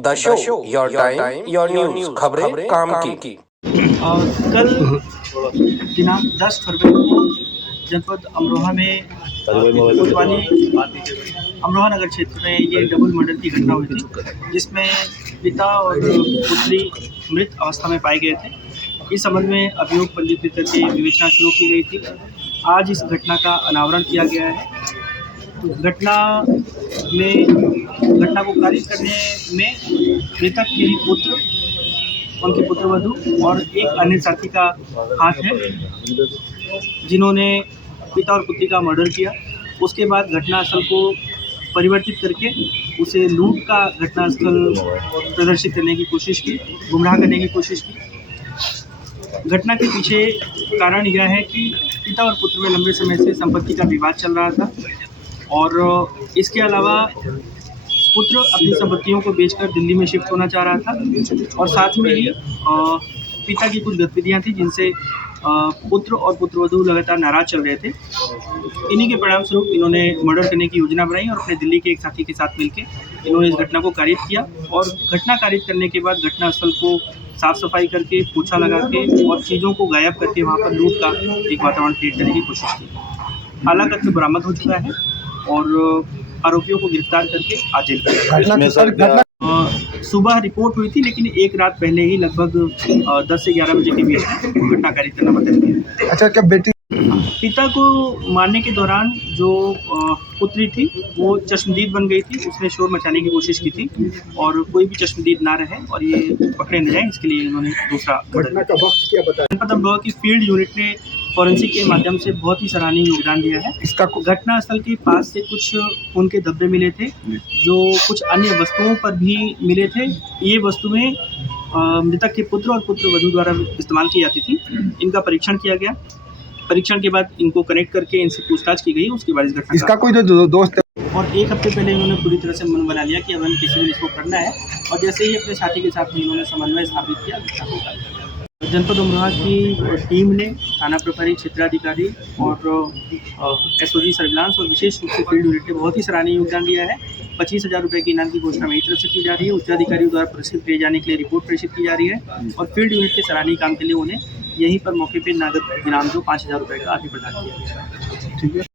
The show your time your news, खबरें काम की। कल दिनांक 10 फरवरी को जनपद अमरोहा में कोतवाली अमरोहा नगर क्षेत्र में ये डबल मर्डर की घटना हुई थी, जिसमें पिता और पुत्री मृत अवस्था में पाए गए थे। इस संबंध में अभियोग पंजीकृत करके विवेचना शुरू की गई थी। आज इस घटना का अनावरण किया गया है। घटना को खारिज करने में मृतक के ही पुत्र, उनके पुत्रवधू और एक अन्य साथी का हाथ है, जिन्होंने पिता और पुत्री का मर्डर किया। उसके बाद घटनास्थल को परिवर्तित करके उसे लूट का घटनास्थल प्रदर्शित करने की कोशिश की, गुमराह करने की कोशिश की। घटना के पीछे कारण यह है कि पिता और पुत्र में लंबे समय से संपत्ति का विवाद चल रहा था और इसके अलावा पुत्र अपनी संपत्तियों को बेचकर दिल्ली में शिफ्ट होना चाह रहा था और साथ में ही पिता की कुछ गतिविधियां थी जिनसे पुत्र और पुत्रवधू लगातार नाराज चल रहे थे। इन्हीं के परिणाम स्वरूप इन्होंने मर्डर करने की योजना बनाई और अपने दिल्ली के एक साथी के साथ मिलकर इन्होंने इस घटना को कारित किया और घटना कारित करने के बाद घटनास्थल को साफ सफाई करके, पोछा लगा के और चीज़ों को गायब करके वहाँ पर लूट का एक वातावरण क्रिएट करने की कोशिश की। आला तथ्य बरामद हो चुका है और आरोपियों को गिरफ्तार करके आज जेल सुबह रिपोर्ट हुई थी, लेकिन एक रात पहले ही लगभग 10 से 11 बजे के बीच में घटना कारित करना बताया गया। अच्छा, क्या बेटी पिता को मारने के दौरान जो पुत्री थी वो चश्मदीद बन गई थी। उसने शोर मचाने की कोशिश की थी और कोई भी चश्मदीद ना रहे और ये पकड़े न जाए, इसके लिए इन्होंने दूसरा घटना का वक्त क्या बताया? जनपद अमरोहा की फील्ड यूनिट ने फॉरेंसिक के माध्यम से बहुत ही सराहनीय योगदान दिया है। इसका घटनास्थल के पास से कुछ खून के धब्बे मिले थे जो कुछ अन्य वस्तुओं पर भी मिले थे। ये वस्तुएं मृतक के पुत्र और पुत्रवधू द्वारा इस्तेमाल की जाती थी। इनका परीक्षण किया गया। परीक्षण के बाद इनको कनेक्ट करके इनसे पूछताछ की गई। उसके बाद इस घटना इसका कोई दोस्त है और एक हफ्ते पहले इन्होंने पूरी तरह से मन बना लिया कि अब हम किसी भी इसको करना है और जैसे ही अपने साथी के साथ इन्होंने समन्वय स्थापित किया, घटना को कारित किया। जनपद अमरोहा की टीम ने थाना प्रभारी, क्षेत्राधिकारी और एसओजी सर्विलांस और विशेष रूप से फील्ड यूनिट ने बहुत ही सराहनीय योगदान दिया है। 25,000 रुपये की इनाम की घोषणा मेरी तरफ से की जा रही है। उच्चाधिकारियों द्वारा पुरस्कृत किए जाने के लिए रिपोर्ट प्रेषित की जा रही है और फील्ड यूनिट के सराहनीय काम के लिए उन्हें यहीं पर मौके पर नगद इनाम जो 5,000 रुपये का आदि प्रदान किया गया है। ठीक है।